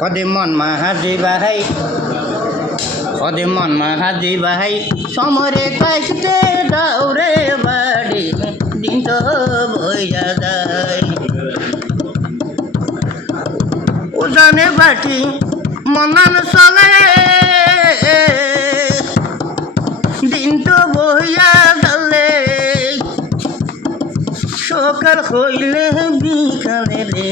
Kodimon mahaji bahai, Kodimon mahaji bahai, somore kaiste daure badi, dinto boya dai. Ujane bati, monan sole, dinto boya dale. সকাল হইলে বিকালে রে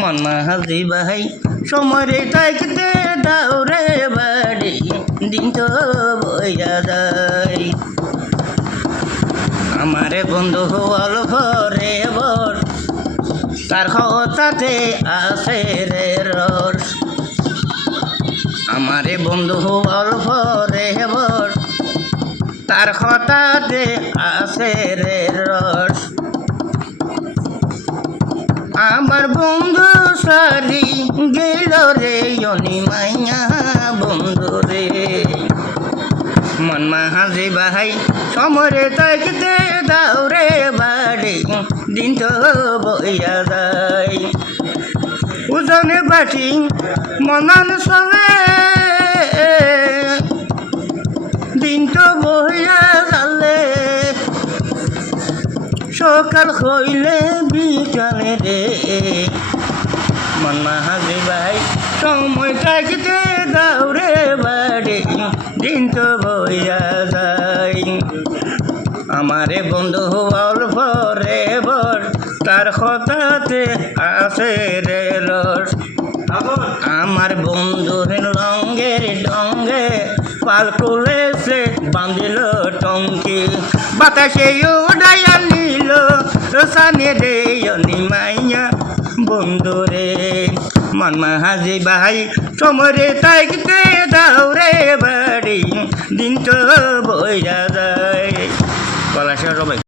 মন হাজি ভাই সমরে থাকতে দাও রে বাড়ি দিন তো বইয়া যায় আমারে বন্ধু অল্প রে বর তার কথাতে আছে রে রস আমারে বন্ধু অল্প রে বর তার কথাতে আছে রে রস আমার বন্ধু সারি গেল রে অনি মাইয়া বন্ধু রে মন মাহাজি ভাই সমরে থাকতে দাও রে বাড়ি দিন তো বইয়া যায় উজনে বাটি মনান চলে দিন তো বইয়া যালে সকাল হইলে বিকালে রে মন মাহাজি ভাই সময় থাকতে দাও রে বাড়ি দিন তো বইয়া যায় আমারে বন্ধু অল্প রে বর তার কথাতে আছে রে রস আমার বন্ধুর লঙ্গের ডঙ্গে পাল খুলেছে বাঁধিল টঙ্কি বাতাসে উড়াইয়া নিল রসানে রে মাইয়া বন্ধু রে মন মাহাজি ভাই সমরে থাকতে দাও রে বাড়ি দিন তো বইয়া যায় পলাশ সবাই